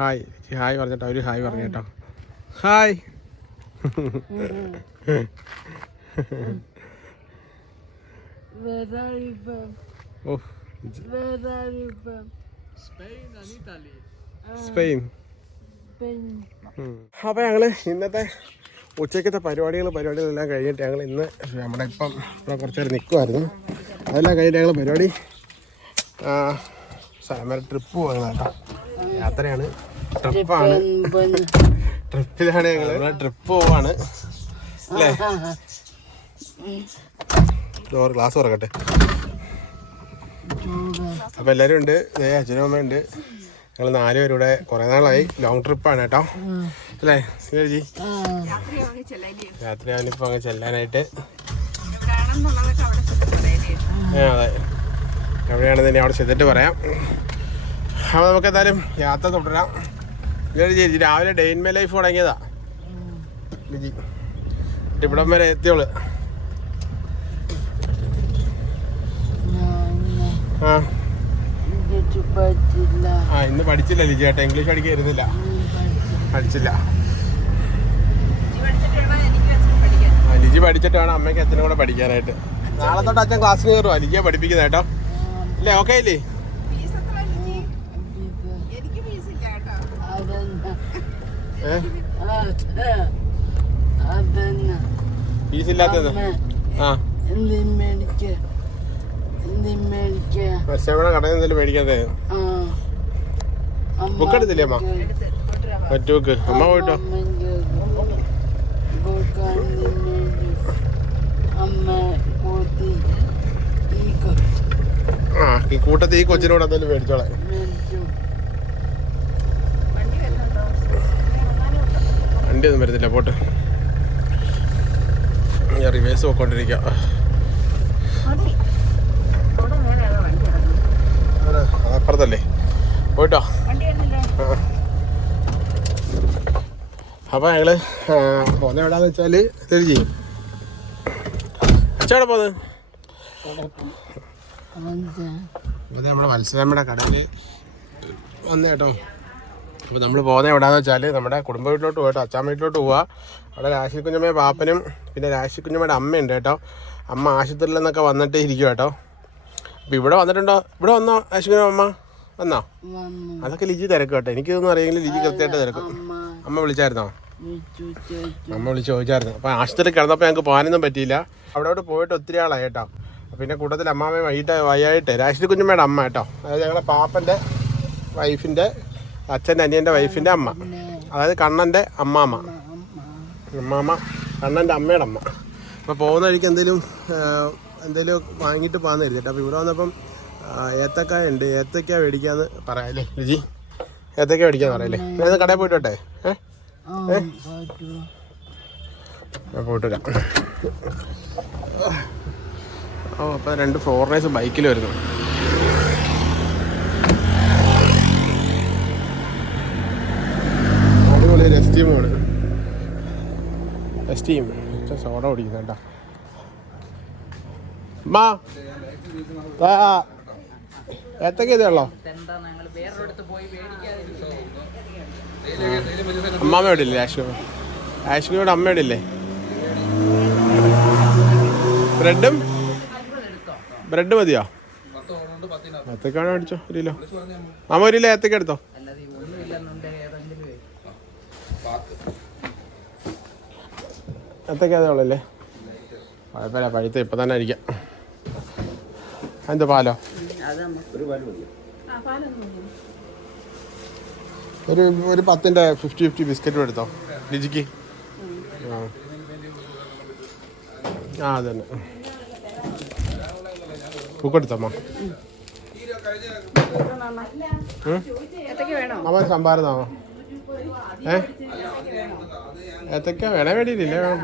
Hi hi പറഞ്ഞിട്ടോ ഒരു hi പറഞ്ഞു കേട്ടോ ഹായ് സ്പെയിൻ. അപ്പോൾ ഞങ്ങൾ ഇന്നത്തെ ഉച്ചക്കത്തെ പരിപാടികളെല്ലാം കഴിഞ്ഞിട്ട് ഞങ്ങൾ ഇന്ന് നമ്മുടെ ഇപ്പം കുറച്ച് നേരം നിൽക്കുമായിരുന്നു. അതെല്ലാം കഴിഞ്ഞിട്ട് ഞങ്ങൾ പരിപാടി സ്ഥലം ട്രിപ്പ് പോകുന്നത് കേട്ടോ. യാത്രയാണ്, ട്രിപ്പാണ്. ട്രിപ്പിലാണ് ഞങ്ങൾ ട്രിപ്പ് പോവാണ് അല്ലേ? ക്ലാസ് തുറക്കട്ടെ. അപ്പോൾ എല്ലാവരും ഉണ്ട്, അച്ഛനും അമ്മ ഉണ്ട്. ഞങ്ങൾ 4 പേരൂടെ കുറേ നാളായി ലോങ് ട്രിപ്പാണ് കേട്ടോ അല്ലേ ജി? രാത്രി അവനിപ്പോൾ അങ്ങ് ചെല്ലാനായിട്ട്. അതെ, എവിടെയാണെന്ന് തന്നെ അവിടെ ചെന്നിട്ട് പറയാം. അപ്പോൾ നമുക്ക് എന്തായാലും യാത്ര തുടരാം. ചേച്ചി രാവിലെ ഡേ ഇൻ മൈ ലൈഫ് തുടങ്ങിയതാ ലിജി. ഇവിടം വരെ എത്തിയോള്. ഇന്ന് പഠിച്ചില്ല ലിജി ചേട്ടാ, ഇംഗ്ലീഷ് പഠിക്കാൻ ഇരുന്നില്ല, പഠിച്ചില്ല. ലിജി പഠിച്ചിട്ട് വേണം അമ്മയ്ക്ക് അച്ഛനും കൂടെ പഠിക്കാനായിട്ട്. നാളെ തൊട്ട് അച്ഛൻ ക്ലാസ്സിന് കയറുവാ ലിജിയെ പഠിപ്പിക്കുന്നത് കേട്ടോ ഇല്ലേ? ഓക്കെ ഇല്ലേ? ഫീസ് ഇല്ലാത്തത് കടയിൽ എന്തെങ്കിലും മേടിക്കാതെ. ബുക്ക് എടുത്തില്ലേ അമ്മ? മറ്റൂക്ക് അമ്മ പോയിട്ടോ. ഈ കൂട്ടത്തിൽ ഈ കൊച്ചിനോട് എന്തെങ്കിലും മേടിച്ചോളെ. വണ്ടി ഒന്നും വരുന്നില്ല, പോട്ട്. ഞാൻ റിവേഴ്സ് പോയിക്കൊണ്ടിരിക്കാം. അതപ്പുറത്തല്ലേ, പോയിട്ടോ. അപ്പോൾ ഞങ്ങള് പോകുന്ന എവിടാന്ന് വെച്ചാല് തിരിച്ച് അച്ഛവിടെ പോകുന്നത് നമ്മുടെ മത്സ്യമ്മയുടെ കടയിൽ വന്നേ കേട്ടോ. അപ്പോൾ നമ്മൾ പോകുന്നത് എവിടെയാന്ന് വെച്ചാൽ നമ്മുടെ കുടുംബ വീട്ടിലോട്ട് പോയിട്ടോ, അച്ഛാമ്മ വീട്ടിലോട്ട് പോവുക. അവിടെ രാശി കുഞ്ഞമ്മയുടെ പാപ്പനും പിന്നെ രാശി കുഞ്ഞമ്മയുടെ അമ്മയുണ്ട് കേട്ടോ. അമ്മ ആശുപത്രിയിൽ നിന്നൊക്കെ വന്നിട്ട് ഇരിക്കും കേട്ടോ. അപ്പോൾ ഇവിടെ വന്നിട്ടുണ്ടോ? ഇവിടെ വന്നോ രാശി കുഞ്ഞമ്മ? വന്നോ? അതൊക്കെ ലിജി തിരക്കും കേട്ടോ. എനിക്കിതൊന്നും അറിയെങ്കിലും ലിജി കൃത്യമായിട്ട് തിരക്കും. അമ്മ വിളിച്ചായിരുന്നോ? അമ്മ വിളിച്ച് ചോദിച്ചായിരുന്നു. അപ്പോൾ ആശുപത്രിയിൽ കിടന്നപ്പോൾ ഞങ്ങൾക്ക് പോകാനൊന്നും പറ്റിയില്ല. അവിടെ പോയിട്ട് ഒത്തിരി ആളായി കേട്ടോ. പിന്നെ കൂട്ടത്തിൽ അമ്മാമ്മ വയ്യായിട്ട് രാശി കുഞ്ഞമ്മയുടെ അമ്മ കേട്ടോ, അതായത് ഞങ്ങളുടെ പാപ്പൻ്റെ വൈഫിൻ്റെ അച്ഛൻ്റെ അനിയൻ്റെ വൈഫിൻ്റെ അമ്മ, അതായത് കണ്ണൻ്റെ അമ്മാമ്മ, കണ്ണൻ്റെ അമ്മയുടെ അമ്മ. അപ്പോൾ പോകുന്ന വഴിക്ക് എന്തെങ്കിലും വാങ്ങിയിട്ട് പോകാമെന്ന് കരുതിയിട്ട്. അപ്പോൾ ഇവിടെ വന്നപ്പം ഏത്തക്കായ ഉണ്ട്, ഏത്തക്ക മേടിക്കാമെന്ന് പറയാമല്ലേ രുചി? ഏത്തക്ക മേടിക്കാന്ന് പറയല്ലേ? ഞാൻ കടയിൽ പോയിട്ടോട്ടെ? പോയിട്ട് വരാം. അപ്പോൾ 2 ഫോറിനേഴ്സ് ബൈക്കിൽ വരുന്നു. അടിപൊളി എസ്റ്റീമാണ്. എസ്റ്റീം സോഡ ഓടിക്കുന്ന കേട്ടോ. ഏത്തക്ക ഇതേ ഉള്ളോ? അമ്മാമ്മ ഇവിടെ ഇല്ലേ? ആഷ്മിയോട് അമ്മ ഇവിടെ ഇല്ലേ? ബ്രെഡ് മതിയോ? ഏത്തക്കാണ് മേടിച്ചോ 1 കിലോ. അമ്മ 1 കിലോ ഏത്തക്ക എടുത്തോ. ഏത്തക്ക അതേ ഉള്ളല്ലേ? കുഴപ്പമില്ല, പഴുത്ത ഇപ്പം തന്നെ അരിക്കാം. എന്താ പാലോ? ഒരു 10-ന്റെ 50-50 ബിസ്ക്കറ്റും എടുത്തോ ലിജിക്ക്. അതന്നെ പൂക്കെടുത്തമ്മ. അമ്മ സംഭാരതാമോ? ഏത്തക്ക വേണേ വേണ്ടിയില്ലേ? വേണം.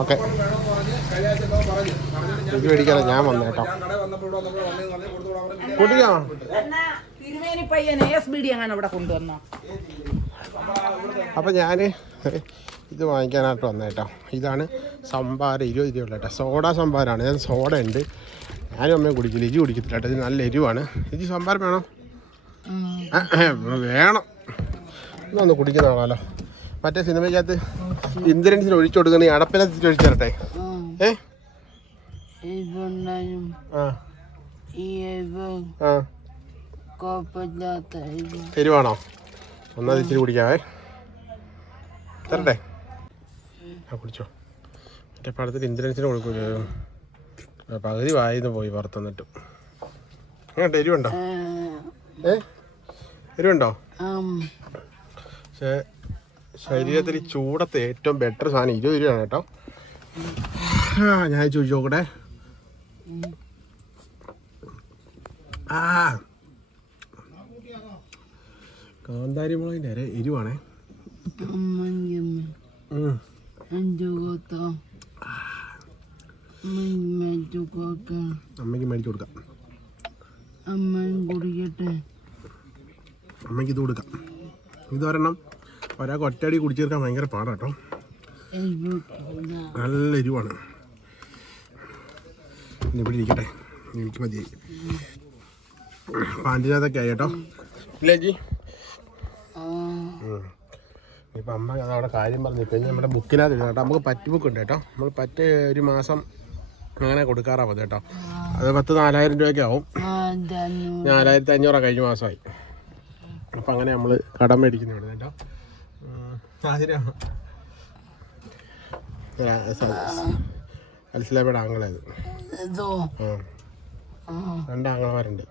ഓക്കെ, ഇത് മേടിക്കാതെ ഞാൻ വന്നു കേട്ടോ. കൂട്ടിക്കാണോ? അപ്പം ഞാൻ ഇത് വാങ്ങിക്കാനായിട്ട് വന്നത് കേട്ടോ. ഇതാണ് സംഭാര 20 രൂപ കേട്ടോ. സോഡ സംഭാരമാണ്. ഞാൻ സോഡ ഉണ്ട്, ഞാനും അമ്മയും കുടിക്കില്ല. ഇജി കുടിക്കത്തില്ല കേട്ടോ. ഇത് നല്ല എരിവാണ്. ഇജി സംഭാരം വേണോ? വേണം. ഇതൊന്ന് കുടിക്കുന്ന ആളാലോ. മറ്റേ സിനിമയ്ക്കകത്ത് ഇന്ദ്രൻസിന് ഒഴിച്ചു കൊടുക്കുന്ന ഈ അടപ്പിനകത്ത് ഒഴിച്ചു തരട്ടെ. എരിവാണോ? ഒന്നത് ഇച്ചിരി കുടിക്കാവേ. തരട്ടെ? കുടിച്ചോ. മറ്റേ പടത്തിൽ ഇന്ദ്രൻസിന് കൊടുക്കൂലോ. പകുതി വായിന്ന് പോയി പുറത്തുനിന്നിട്ട്. അങ്ങോട്ട് എരിവുണ്ടോ? എരിവുണ്ടോ? പക്ഷേ ശരീരത്തിൽ ചൂടത്തെ ഏറ്റവും ബെറ്റർ സാധനം 20 രൂപയാണ് കേട്ടോ. ഞാൻ ചോദിച്ചു നോക്കട്ടെ. കാന്താരി മുളകിൻ്റെ അര എരിവാണേ. അമ്മയ്ക്ക് മേടിച്ചു കൊടുക്കാം. അമ്മയ്ക്ക് ഇത് കൊടുക്കാം. ഇതൊരെണ്ണം ഒരാൾക്ക് ഒറ്റയടി കുടിച്ചേർക്കാൻ ഭയങ്കര പാടാട്ടോ. നല്ല എരിവാണ്. ഇവിടെ ഇരിക്കട്ടെ, എനിക്ക് മതിയായി. പാൻറ്റിനകത്തൊക്കെ ആയി കേട്ടോ. ഇല്ലേ ജി? ഇപ്പം അമ്മ അതവിടെ കാര്യം പറഞ്ഞു കഴിഞ്ഞാൽ നമ്മുടെ ബുക്കിനകത്ത് കേട്ടോ. നമുക്ക് പറ്റ് ബുക്ക് ഉണ്ട് കേട്ടോ. നമ്മൾ പറ്റ് ഒരു മാസം അങ്ങനെ കൊടുക്കാറാ മതി കേട്ടോ. അത് 4000 രൂപയ്ക്ക് ആവും. 4500 കഴിഞ്ഞ മാസമായി. അപ്പം അങ്ങനെ നമ്മൾ കടം മേടിക്കുന്നു ഇവിടെ കേട്ടോ. അൽസ്ലാമയുടെ ആങ്ങളത്. 2 ആങ്ങളമാരുണ്ട്.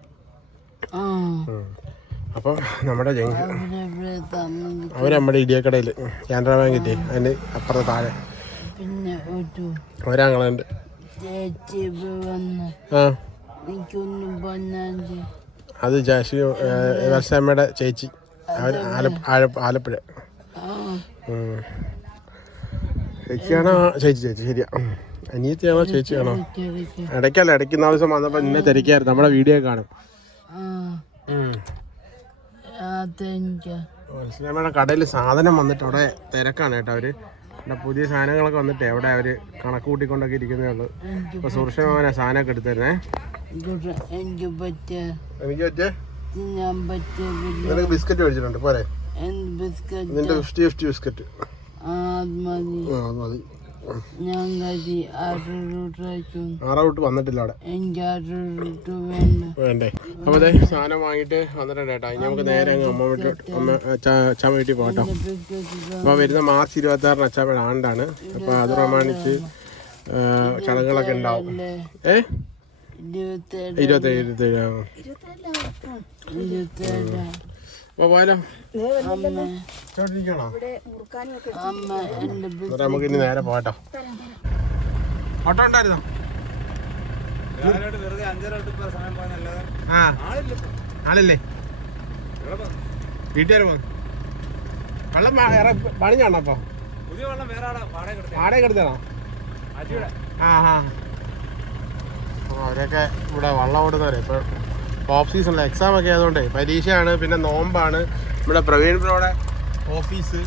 അപ്പം നമ്മുടെ അവർ നമ്മുടെ ഇടിയക്കടയിൽ കാനറ ബാങ്കിൻ്റെ അതിന് അപ്പുറത്തെ താഴെ ഒരാങ്ങളുണ്ട്. അത് ജാഷി വർഷമ്മയുടെ ചേച്ചി, അവർ ആലപ്പുഴ. ചേച്ചിയാണോ? ചേച്ചി ശരിയാ. അനിയത്തിയാണോ ചേച്ചിയാണോ? ഇടയ്ക്കല്ല, ഇടയ്ക്ക് 4 ദിവസം വന്നപ്പോൾ നിന്നെ തിരക്കായിരുന്നു. നമ്മുടെ വീഡിയോ കാണും. മനസ്സിലാമ്മയുടെ കടയിൽ സാധനം വന്നിട്ട് അവിടെ തിരക്കാണ് കേട്ടോ. അവര് ഇവിടെ പുതിയ സാധനങ്ങളൊക്കെ വന്നിട്ട് എവിടെ അവര് കണക്ക് കൂട്ടിക്കൊണ്ടൊക്കെ ഇരിക്കുന്നേ ഉള്ളൂ. ഇപ്പൊ സുരക്ഷമാവനാ സാധനമൊക്കെ എടുത്തരുന്നേ. എനിക്ക് പറ്റേ ബിസ്ക്കറ്റ് മേടിച്ചിട്ടുണ്ട് പോരെ? നിന്റെ 50 ബിസ്ക്കറ്റ് മതി. 6 വന്നിട്ടില്ല അവിടെ. വേണ്ടേ? അപ്പൊ അതെ സാധനം വാങ്ങിയിട്ട് വന്നിട്ടുണ്ട് കേട്ടോ. ഇനി നമുക്ക് നേരെ അങ്ങ് അച്ഛാമ്മ വീട്ടിൽ പോകട്ടോ. അപ്പൊ വരുന്ന മാർച്ച് 26 അച്ഛാമ്മയുടെ ആണ്ടാണ്. അപ്പൊ അത് പ്രമാണിച്ച് ചടങ്ങുകളൊക്കെ ഉണ്ടാവും. 27 അപ്പൊ പോയാലോ? നമുക്ക് ഇനി നേരെ പോകട്ടോ. ഓട്ടോ ഉണ്ടായിരുന്നോ? ആളില്ലേ? വീട്ടുകാര് പോന്നു. വെള്ളം പണിഞ്ഞാണോ? അപ്പൊ വാടക എടുത്താണോ? അവരൊക്കെ ഇവിടെ വള്ളം ഓടുന്നവരെ. ഇപ്പൊ ഓഫ് സീസണിൽ എക്സാം ഒക്കെ ആയതുകൊണ്ട് പരീക്ഷയാണ്, പിന്നെ നോമ്പാണ്. ഇവിടെ പ്രവീൺ ബ്രോയുടെ ഓഫീസ്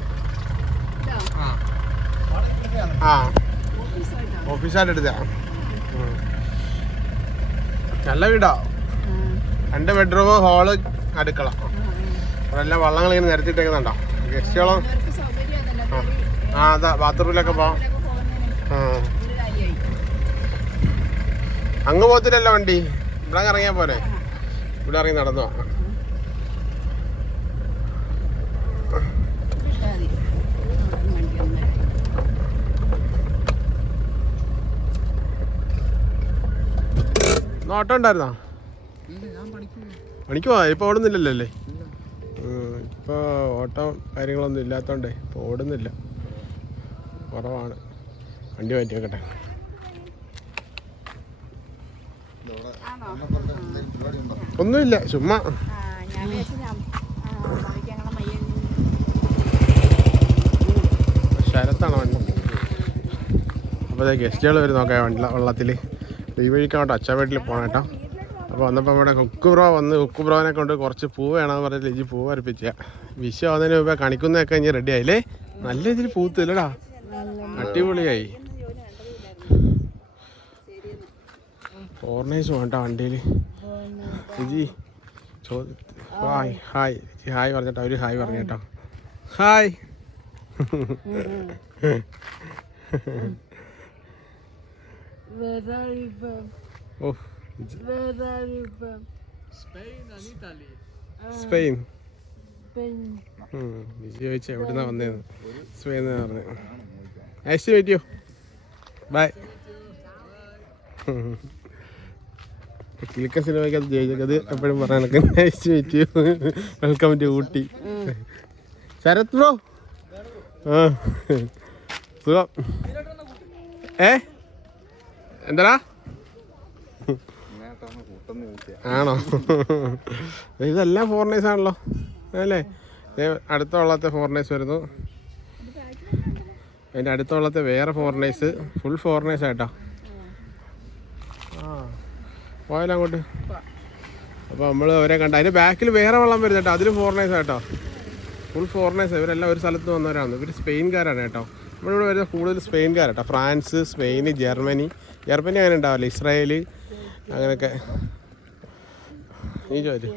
ഓഫീസായിട്ട് എടുത്ത നല്ല വീടാ. 2 ബെഡ്റൂം, ഹാള്, അടുക്കള. അവിടെ എല്ലാം വള്ളങ്ങൾ ഇങ്ങനെ നിരത്തിയിട്ടേക്കുന്നുണ്ടോ? ഗസ്റ്റുകളും അതാ ബാത്റൂമിലൊക്കെ പോവാം. അങ്ങ് പോകത്തില്ലല്ലോ വണ്ടി. ഇവിടെ ഇറങ്ങിയാൽ പോലെ. ഇവിടെ ഇറങ്ങി നടന്നു. ഓട്ടോ ഉണ്ടായിരുന്നോ? പണിക്ക് പോവാ. ഇപ്പൊ ഓടുന്നില്ലല്ലോ അല്ലേ? ഇപ്പൊ ഓട്ടോ കാര്യങ്ങളൊന്നും ഇല്ലാത്തോണ്ടേ ഇപ്പൊ ഓടുന്നില്ല, കുറവാണ്. വണ്ടി മാറ്റി വെക്കട്ടെ. ഒന്നുമില്ല, ചുമ്മാ. ശരത്താണോ വണ്ടി? അപ്പോൾ ഗസ്റ്റുകൾ വരും നോക്കാം വള്ളത്തിൽ. ഈ വഴിക്കാവട്ടെ അച്ഛൻ വീട്ടിൽ പോകണം കേട്ടോ. അപ്പോൾ വന്നപ്പോൾ ഇവിടെ കുക്ക് ബ്രോ വന്ന്, കുക്ക് ബ്രോനെ കൊണ്ട് കുറച്ച് പൂ വേണമെന്ന് പറഞ്ഞിട്ട് ഈ പൂ വരപ്പിച്ച വിഷു ആവുന്നതിന് മുമ്പേ കണിക്കുന്നതൊക്കെ ഇനി റെഡി ആയില്ലേ? നല്ല രീതിയിൽ പൂത്തില്ലടാ. അടിപൊളിയായി. ഫോറിനേഴ്സ് വേണ്ട വണ്ടിയിൽ. ജിജി ഹായ് ഹായ് ഹായ് പറഞ്ഞിട്ടോ, അവര് ഹായ് പറഞ്ഞേട്ടോ. ഹായ്. ഓ സ്പെയിൻ. ജിജി ചോദിച്ചാൽ എവിടുന്നാ വന്നേന്ന്. സ്പെയിൻ എന്ന് പറഞ്ഞു. Nice to meet you. Bye. കിലുക്ക സിനിമയ്ക്ക് അത് ജയിച്ചത് എപ്പോഴും പറയാനൊക്കെ nice to meet you, welcome to Ooty. Sarath bro. ആ സുഖം. എന്താടാ? ആണോ? ഇതെല്ലാം ഫോറിനേഴ്സ് ആണല്ലോ അല്ലേ? അടുത്ത വള്ളത്തെ ഫോറിനേഴ്സ് വരുന്നു. അതിൻ്റെ അടുത്ത വള്ളത്തെ വേറെ ഫോറിനേഴ്സ്, ഫുൾ ഫോറിനേഴ്സ് ആയിട്ടോ. ആ പോയാലോ അങ്ങോട്ട്. അപ്പോൾ നമ്മൾ അവരെ കണ്ട. അതിൻ്റെ ബാക്കിൽ വേറെ വള്ളം വരുന്നത് കേട്ടോ, അതിൽ ഫോറിനേഴ്സ് ആയിട്ടോ, ഫുൾ ഫോറിനേഴ്സ്. ഇവരെല്ലാം ഒരു സ്ഥലത്ത് വന്നവരാണ്. ഇവർ സ്പെയിൻകാരാണ് കേട്ടോ. നമ്മളിവിടെ വരുന്ന കൂടുതൽ സ്പെയിൻകാരാട്ടോ. ഫ്രാൻസ്, സ്പെയിൻ, ജർമ്മനി അങ്ങനെ ഉണ്ടാവില്ല, ഇസ്രായേൽ അങ്ങനെയൊക്കെ. നീ വരും.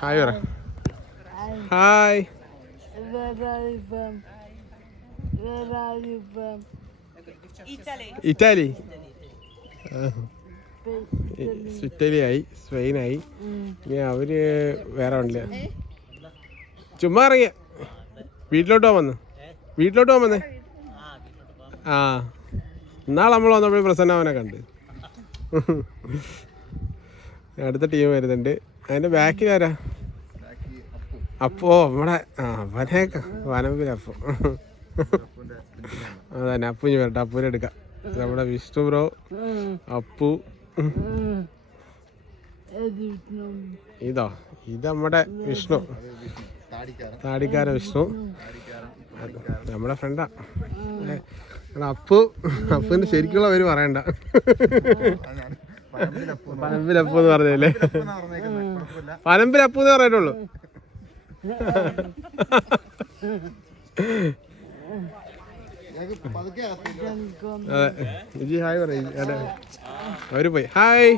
ഹായ് പറ. ഹായ്. ഇറ്റാലി. ഇറ്റലിയായി, സ്പെയിനായി. ഇനി അവര് വേറെ ഉണ്ടല്ലേ. ചുമ്മാ ഇറങ്ങിയ വീട്ടിലോട്ട് പോകാൻ വന്നേ. ആ ഇന്നാൾ നമ്മൾ വന്നപ്പോഴും പ്രസന്ന അവനെ കണ്ട്. അടുത്ത ടീം വരുന്നുണ്ട്. അതിൻ്റെ ബാക്കിലാരാ? അപ്പോ നമ്മുടെ അവനെ വനമ്പിലപ്പോ. അതന്നെ അപ്പു വരട്ടെ, അപ്പൂനെ എടുക്കാം. നമ്മുടെ വിഷ്ണു ബ്രോ, അപ്പു. ഇത് നമ്മുടെ വിഷ്ണു, താടിക്കാരൻ വിഷ്ണു, നമ്മുടെ ഫ്രണ്ടാ. അപ്പുവിന്റെ ശരിക്കുള്ള പേര് പറയണ്ട, പനമ്പിലപ്പു എന്ന് പറഞ്ഞല്ലേ. പനമ്പിലപ്പു എന്ന് പറഞ്ഞിട്ടുള്ളൂ. അതെ ജിജി ഹായ് പറ. അവര് പോയി. ഹായ്.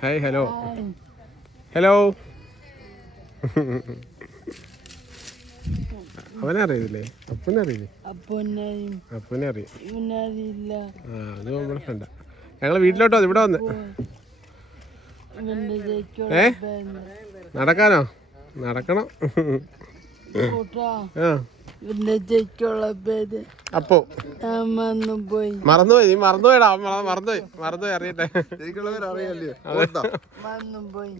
ഹായ്. ഹലോ. അവനെ അറിയില്ലേ? അപ്പനെ അറിയില്ലേ? അപ്പനെ അറിയാം. ആ അത് നമ്മുടെ ഫ്രണ്ടാ. ഞങ്ങള് വീട്ടിലോട്ടോ ഇവിടെ വന്ന്. നടക്കാനോ? നടക്കണം. അപ്പോ മറന്നുപോയി. നീ മറന്നുപോയടാ. മറന്നുപോയി അറിയട്ടെ.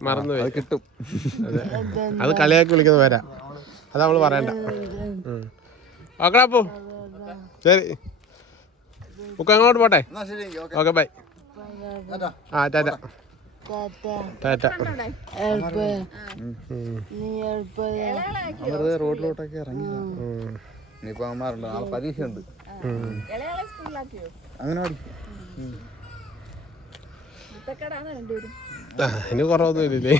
മറന്നുപോയി കിട്ടും. അത് കളിയാക്കി വിളിക്കുന്ന പേരാ, അത് നമ്മള് പറയണ്ട. ഓക്കെടാ അപ്പോ ശരി. ബുക്ക് അങ്ങോട്ട് പോട്ടെ. Okay bye. ആ ടാറ്റ. റോഡിലോട്ടൊക്കെ ഇറങ്ങി. ഇനിയിപ്പോ അമ്മമാരുണ്ട്, നാളെ പരീക്ഷയുണ്ട്. അങ്ങനെ അതിന് കുറവൊന്നും ഇല്ലേ?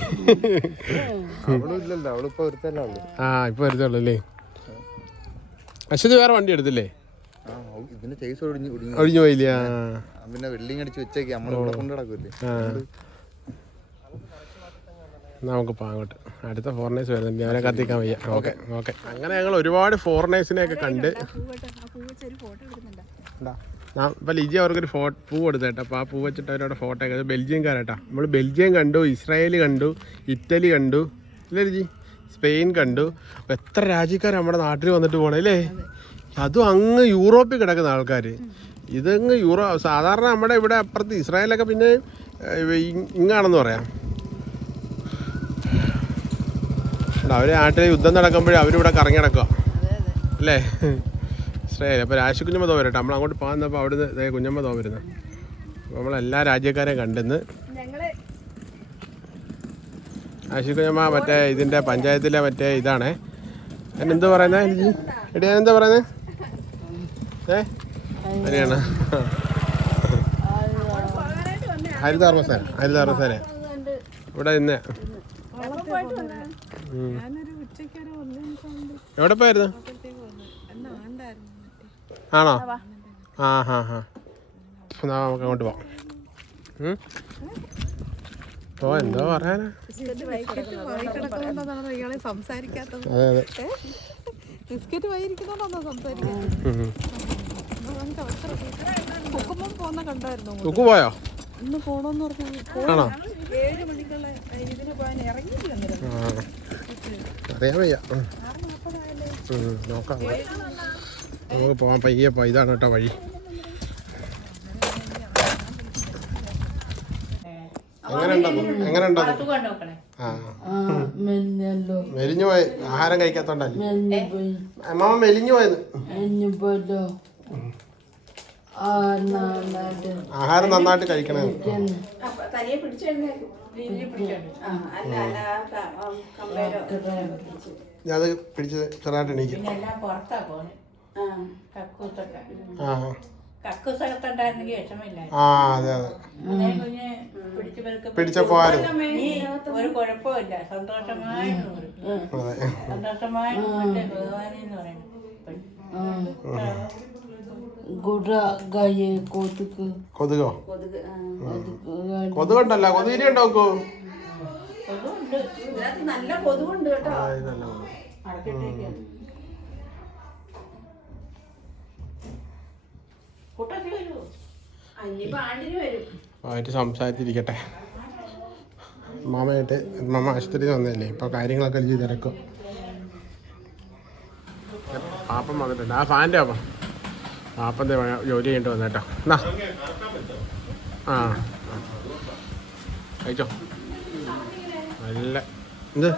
അവളും ഇല്ലല്ലോ, അവളിപ്പോ ഒരുത്തല്ലേ ഉള്ളു. ആ ഇപ്പൊ വരുത്തുള്ളൂ അല്ലേ? അശ്വതി വേറെ വണ്ടി എടുത്തില്ലേ? ഇതിന്റെ ചേസ് ഒഴിഞ്ഞു പോയില്ലേ? പിന്നെ വെള്ളിങ് അടിച്ച് വെച്ചേക്ക് നമ്മളിവിടെ കൊണ്ട് നടക്കൂല്ലേ. നമുക്ക് പോകാം അങ്ങോട്ട്. അടുത്ത ഫോറിനേഴ്സ് വരുന്നുണ്ട്, അവരെ കത്തിക്കാൻ വയ്യ. ഓക്കെ. അങ്ങനെ ഞങ്ങൾ ഒരുപാട് ഫോറിനേഴ്സിനെയൊക്കെ കണ്ട്. ഇപ്പം ലിജി അവർക്കൊരു പൂ കൊടുത്തേട്ടോ. അപ്പോൾ ആ പൂ വെച്ചിട്ട് അവരവിടെ ഫോട്ടോ ഒക്കെ. ബെൽജിയംകാരാട്ടോ. നമ്മൾ ബെൽജിയം കണ്ടു, ഇസ്രായേൽ കണ്ടു, ഇറ്റലി കണ്ടു, ഇല്ലേ ലിജി? സ്പെയിൻ കണ്ടു. എത്ര രാജ്യക്കാർ നമ്മുടെ നാട്ടിൽ വന്നിട്ട് പോകണം അല്ലേ? അതും അങ്ങ് യൂറോപ്പിൽ കിടക്കുന്ന ആൾക്കാർ. ഇതങ്ങ് സാധാരണ നമ്മുടെ ഇവിടെ അപ്പുറത്ത് ഇസ്രായേലൊക്കെ പിന്നെ ഇങ്ങാണെന്ന് പറയാം. അവർ നാട്ടിൽ യുദ്ധം നടക്കുമ്പോഴേ അവരിവിടെ കറങ്ങി നടക്കുക അല്ലേ ഇസ്രായേൽ. അപ്പോൾ രാശി കുഞ്ഞമ്മ തോ വരട്ടെ. നമ്മൾ അങ്ങോട്ട് പോകുന്നപ്പോൾ അവിടുന്ന് കുഞ്ഞമ്മ തോ വരുന്നത്. അപ്പോൾ നമ്മളെല്ലാ രാജ്യക്കാരെയും കണ്ടെന്ന്. രാശി കുഞ്ഞമ്മ മറ്റേ ഇതിൻ്റെ പഞ്ചായത്തിലെ മറ്റേ ഇതാണേ. അതിനെന്താ പറയുന്നത് ലിജി? എടി ഞാനെന്താ പറയുന്നത്? അങ്ങനെയാണ് ഹരിതകർമ്മസേന ഇവിടെ ഇന്ന് എവിടെ പോയായിരുന്നു? ആണോ? ആ ഹാ ഹാ. എന്നാ നമുക്ക് അങ്ങോട്ട് പോവാം. ഓ എന്തോ പറയാനാ. അതെ അതെ. ബിസ്ക്കറ്റ് വായിരിക്കുന്നോണ്ടാണോ സംസാരിക്കുന്നത്? കുക്കു പോയോ? ഇന്ന് പോണോന്ന് പറഞ്ഞു. ആണോ? 7 മണിക്കുള്ള ഇതിന് പോകാൻ ഇറങ്ങിയില്ല. അറിയാൻ വയ്യ. നോക്കാം, നമുക്ക് പോവാൻ പയ്യെ. ഇതാണ് കേട്ടോ വഴി. എങ്ങനെ ഉണ്ടോ? ആ മെലിഞ്ഞു പോയി. ആഹാരം കഴിക്കാത്തോണ്ടല്ലേ അമ്മ മെലിഞ്ഞു പോയത്. ആഹാരം നന്നായിട്ട് കഴിക്കണേ. ഞാനത് പിടിച്ച് ചെറുതായിട്ട് എണീക്കും. ആ അതെ അതെ. പിടിച്ചപ്പോ ഒരു കുഴപ്പമില്ല. സന്തോഷമായിട്ട് കൊതുകോ? കൊതുകുണ്ടല്ലോ. കൊതുകിനെ ഉണ്ടോക്കോ? നല്ല കൊതുകുണ്ട് കേട്ടോ. ആയിട്ട് സംസാരിച്ചിരിക്കട്ടെ. മാമയായിട്ട് മാമ ആശുപത്രി വന്നതല്ലേ, ഇപ്പൊ കാര്യങ്ങളൊക്കെ ചെയ്ത് തിരക്കും. പാപ്പം വന്നിട്ടുണ്ട്. ആ ഫാൻ്റെ അപ്പം പാപ്പൻ്റെ ജോലി ചെയ്യേണ്ടി വന്നേട്ടോ. എന്നാ ആ കഴിച്ചോ. നല്ല എന്ത്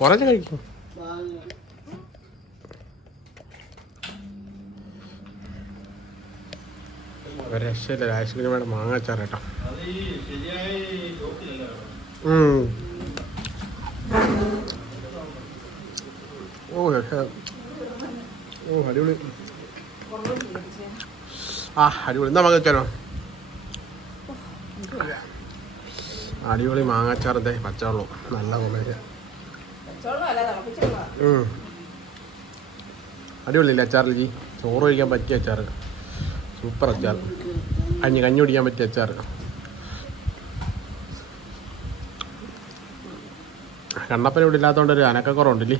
കുറച്ച് കഴിക്കും. ഒരു രക്ഷയില്ല. ഐസ്ക്രീമയുടെ മാങ്ങാച്ചാർ കേട്ടോ. ഓ അടിപൊളി. ആ അടിപൊളി. എന്താ മാങ്ങാച്ചാരോ? അടിപൊളി മാങ്ങാച്ചാറിൻ്റെ പച്ചവെള്ളം. നല്ല കോമ്പിനേഷൻ. അടിപൊളിയില്ലേ അച്ചാറിൽ ജി? ചോറ് കഴിക്കാൻ പറ്റിയ അച്ചാർ. സൂപ്പർ അച്ചാർ. കഞ്ഞി കുടിക്കാൻ പറ്റിയ അച്ചാർ. കണ്ണപ്പന ഇവിടെ ഇല്ലാത്തതുകൊണ്ടൊരു അനക്കക്കുറവുണ്ടല്ലേ.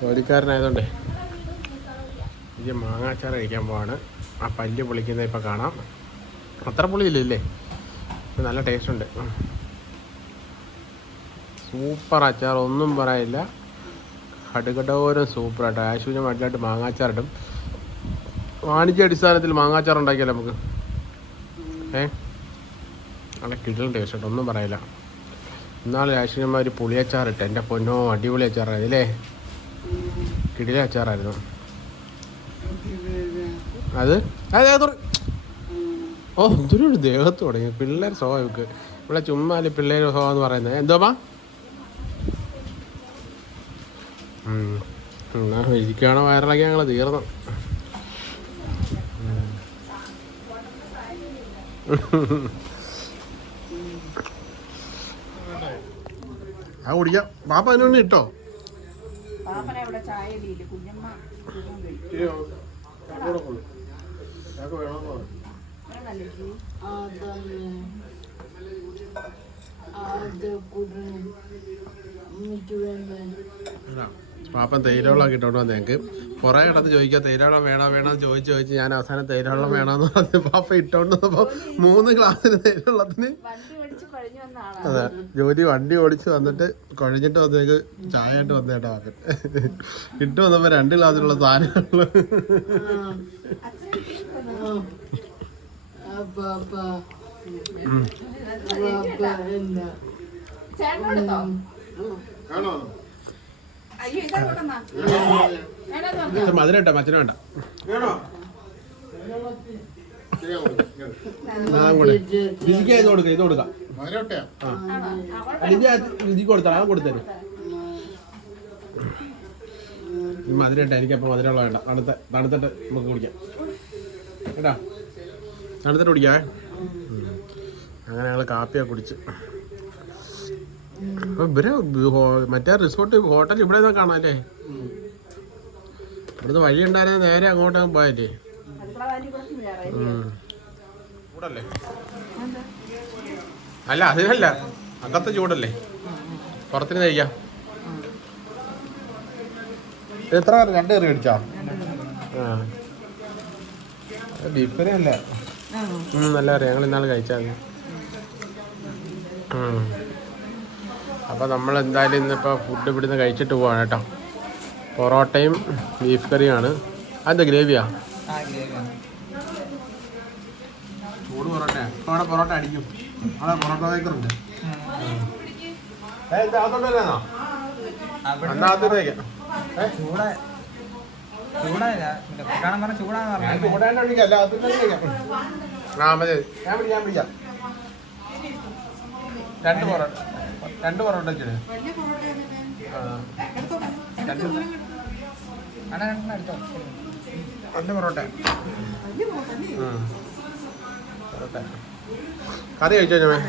ജോലിക്കാരനായതുകൊണ്ടേ ഈ മാങ്ങാച്ചാർ കഴിക്കാൻ പോവാണ്. ആ പല്ല് പൊളിക്കുന്നത് ഇപ്പം കാണാം. അത്ര പുളിയില്ലേ, നല്ല ടേസ്റ്റ് ഉണ്ട്. സൂപ്പർ അച്ചാർ, ഒന്നും പറയില്ല. കടുകടോരം സൂപ്പറായിട്ട് ആശുവിനും അടിയായിട്ട് മാങ്ങാച്ചാറിടും. വാണിജ്യ അടിസ്ഥാനത്തിൽ മാങ്ങാച്ചാർ ഉണ്ടാക്കിയാലോ നമുക്ക്. നല്ല കിടലും ടേസ്റ്റ് കേട്ടോ, ഒന്നും പറയില്ല. ഇന്നാളെ ആശുവിനന്മാർ പുളിയച്ചാറിട്ട്, എൻ്റെ പൊന്നോ അടിപൊളി അച്ചാറായിരുന്നു അല്ലേ. കിടില അച്ചാറായിരുന്നു അത്. ഓ എന്തൊരു ദേഹത്ത് തുടങ്ങി പിള്ളേർ സ്വഭാവം ഇവക്ക്. ഇവിടെ ചുമ്മാല് പിള്ളേർ സ്വഭാവം എന്ന് പറയുന്നത് എന്തോമാ. ഇരിക്കുകയാണോ വയറിളക്കി ഞങ്ങൾ തീർന്നു. ആ കുടിക്കാം. പാപ്പ അതിനൊന്ന് ഇട്ടോ. പാപ്പൻ തേയിലവെള്ളമൊക്കെ ഇട്ടോണ്ട് വന്നു. ഞങ്ങൾക്ക് കുറേ കിടന്ന് ചോദിക്കാം തേയിലവെള്ളം വേണമെന്ന് ചോദിച്ച് ഞാൻ അവസാനം തേയിലവെള്ളം വേണമെന്ന് പറഞ്ഞ് പാപ്പ ഇട്ടോണ്ട് വന്നപ്പോൾ 3 ഗ്ലാസ്സിന് തേയിലവെള്ളത്തിന്. അതെ, ജോലി വണ്ടി ഓടിച്ച് വന്നിട്ട് കുഴഞ്ഞിട്ട് വന്നേക്ക് ചായ ആയിട്ട് വന്നേട്ടാ പാപ്പൻ. ഇട്ട് വന്നപ്പോൾ 2 ഗ്ലാസ്സിലുള്ള സാധനങ്ങൾ. മധുരട്ടോ മച്ചന വേണ്ട. രുചിക്ക് ഇത് കൊടുക്കാം. രുചിക്ക് കൊടുത്താൽ അത് കൊടുത്തരും. മധുരട്ട. എനിക്കപ്പോൾ മധുരമുള്ള വേണ്ട. തണുത്തിട്ട് നമുക്ക് കുടിക്കാം കേട്ടാ. തണുത്തിട്ട് കുടിക്കാവേ. അങ്ങനെ ഞങ്ങൾ കാപ്പിയൊക്കെ കുടിച്ച് അപ്പൊ ഇവര് മറ്റേ റിസോർട്ട് ഹോട്ടൽ ഇവിടെ നിന്നാ കാണാല്ലേ? ഇവിടുന്ന് വഴി ഉണ്ടായിരുന്ന നേരെ അങ്ങോട്ട് പോയല്ലേ? ചൂടല്ലേ? അല്ല അതിനല്ല, അകത്തെ ചൂടല്ലേ, പുറത്തിന് കഴിക്കാം. എത്ര 2 കറി മേടിച്ചാ? ബീഫ് കറി അല്ല, നല്ല കറി. ഞങ്ങൾ ഇന്നാൾ കഴിച്ചാൽ. അപ്പോൾ നമ്മൾ എന്തായാലും ഇന്നിപ്പോൾ ഫുഡ് ഇവിടുന്ന് കഴിച്ചിട്ട് പോവാണ് കേട്ടോ. പൊറോട്ടയും ബീഫ് കറിയുമാണ്. അതെന്താ ഗ്രേവിയാ? ചൂട് പൊറോട്ട. ഇപ്പോൾ അവിടെ പൊറോട്ട അടിക്കും. അവിടെ പൊറോട്ട വയ്ക്കുന്നുണ്ട്. അകത്തോട്ടല്ലോ അന്നാകത്തോട്ട് വയ്ക്കാം. ചൂടായിട്ട് ഒഴിക്കാം. അല്ല അകത്തോട്ട് വയ്ക്കാം. ആ മതി. ഞാൻ പിടിക്കാം. 2 പൊറോട്ട വെച്ചിട്ട്. 2 പൊറോട്ട. കറി കഴിച്ചോ ഞാൻ?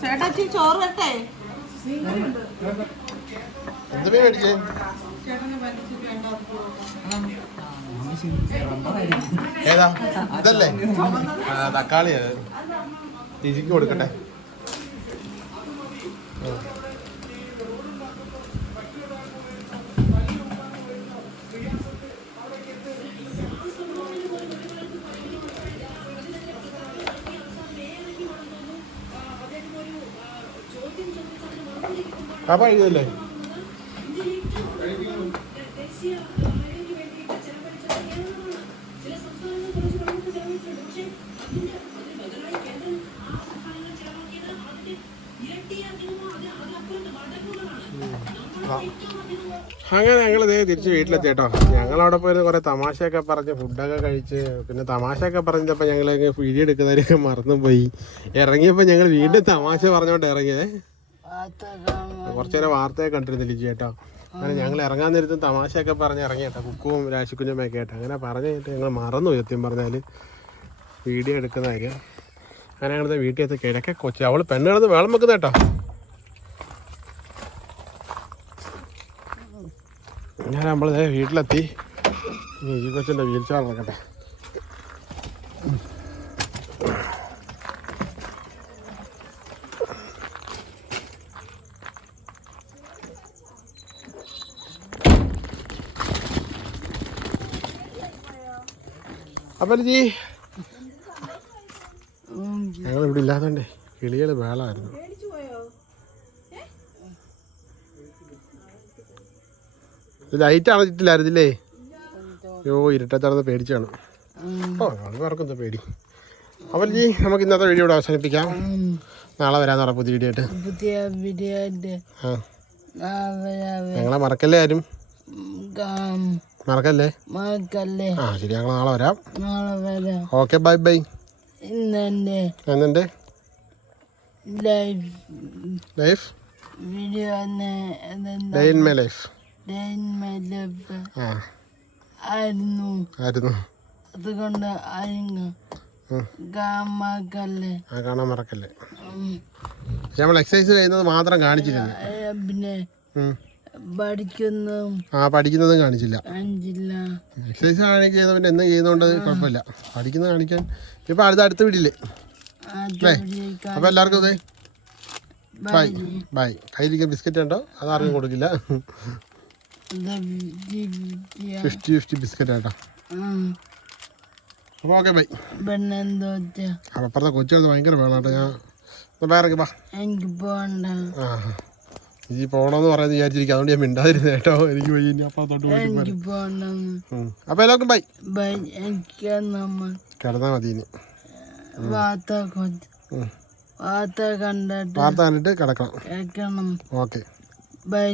ചേട്ടാ ചോറ് വെട്ടേ? എന്ത് മീൻ മേടിച്ചേ? ഏതാ ഇതല്ലേ? തക്കാളി രുചിക്ക് കൊടുക്കട്ടെ. പാപ്പ എഴുതല്ലേ? അങ്ങനെ ഞങ്ങളിതേ തിരിച്ച് വീട്ടിലെത്തിട്ടോ. ഞങ്ങളവിടെ പോയി കുറേ തമാശയൊക്കെ പറഞ്ഞ് ഫുഡൊക്കെ കഴിച്ച് പിന്നെ തമാശയൊക്കെ പറഞ്ഞപ്പോൾ ഞങ്ങൾ വീഡിയോ എടുക്കുന്നവരൊക്കെ മറന്നുപോയി. ഇറങ്ങിയപ്പോൾ ഞങ്ങൾ വീണ്ടും തമാശ പറഞ്ഞുകൊണ്ട് ഇറങ്ങിയേ. കുറച്ചു നേരം വാർത്തയൊക്കെ കണ്ടിരുന്നില്ല ചേട്ടാ. അങ്ങനെ ഞങ്ങൾ ഇറങ്ങാൻ നേരത്തും തമാശയൊക്കെ പറഞ്ഞ് ഇറങ്ങിയേട്ടാ. കുക്കും രാശിക്കുഞ്ഞമ്മയൊക്കെ ആയിട്ട് അങ്ങനെ പറഞ്ഞിട്ട് ഞങ്ങൾ മറന്നു. സത്യം പറഞ്ഞാൽ വീഡിയോ എടുക്കുന്ന കാര്യം. അങ്ങനെ ഞങ്ങളുടെ വീട്ടിൽ എത്തി കിഴക്കെ കൊച്ചി അവൾ പെണ്ണ് കിടന്ന് വേളം വെക്കുന്ന കേട്ടോ. ഞാൻ നമ്മളെ വീട്ടിലെത്തി. ഈ കൊച്ചിൻ്റെ വീൽ ചെയർ നോക്കട്ടെ. അപ്പം ജി ഞങ്ങളിവിടെ ഇല്ലാത്തണ്ടേ കിളികൾ വേളമായിരുന്നു. ലൈറ്റ് അണച്ചിട്ടില്ലായിരുന്നില്ലേ? അയ്യോ ഇരുട്ടത്തറന്ന് പേടിച്ചാണ്. ആൾക്കാർക്കെന്താ പേടി. അപ്പം ജി നമുക്ക് ഇന്നത്തെ വീഡിയോ ഇവിടെ അവസാനിപ്പിക്കാം. നാളെ വരാന്ന് പറയാം പുതിയ വീഡിയോ ആയിട്ട്. ഞങ്ങളെ മറക്കല്ലേ ആരും? മറക്കല്ലേ? ആ ശരി, ഞങ്ങൾ നാളെ വരാം. Okay bye bye. എന്നെ life video day in my life ആയിരുന്നു. അതുകൊണ്ട് കാണാൻ മറക്കല്ലേ. നമ്മൾ എക്സസൈസ് ചെയ്യുന്നത് മാത്രം കാണിച്ചില്ല. പിന്നെ പഠിക്കുന്നതും കാണിച്ചില്ല. എക്സസൈസ് ചെയ്യുന്ന പിന്നെ എന്നും ചെയ്യുന്നതുകൊണ്ട് കുഴപ്പമില്ല. പഠിക്കുന്നത് കാണിക്കാൻ ഇപ്പം അടുത്ത വീട്ടില്ലേ അല്ലേ? അപ്പം എല്ലാവർക്കും അതെ ബൈ ബൈ. കയ്യിലിരിക്കുന്ന ബിസ്ക്കറ്റ് ഉണ്ടോ? അത് ആർക്കും കൊടുക്കില്ല. 50-50 ബിസ്ക്കറ്റ് കേട്ടോ. അപ്പോൾ ഓക്കെ ബൈ. അപ്പം അപ്പുറത്തെ കൊച്ചുകൾ ഭയങ്കര വേണം കേട്ടോ. ഞാൻ വേറെ ബാ. ആ ഈ പോകണമെന്ന് പറയാൻ വിചാരിച്ചിരിക്കും. അതുകൊണ്ട് ഞാൻ മിണ്ടാതിരുന്നു കേട്ടോ. എനിക്ക് പോയി ഇനി അപ്പുറത്തോട്ട് പോയി. അപ്പം എല്ലാവർക്കും ബൈ. കിടന്നാൽ മതി. ഇനി വാർത്ത കണ്ടിട്ട് കിടക്കണം. Okay bye.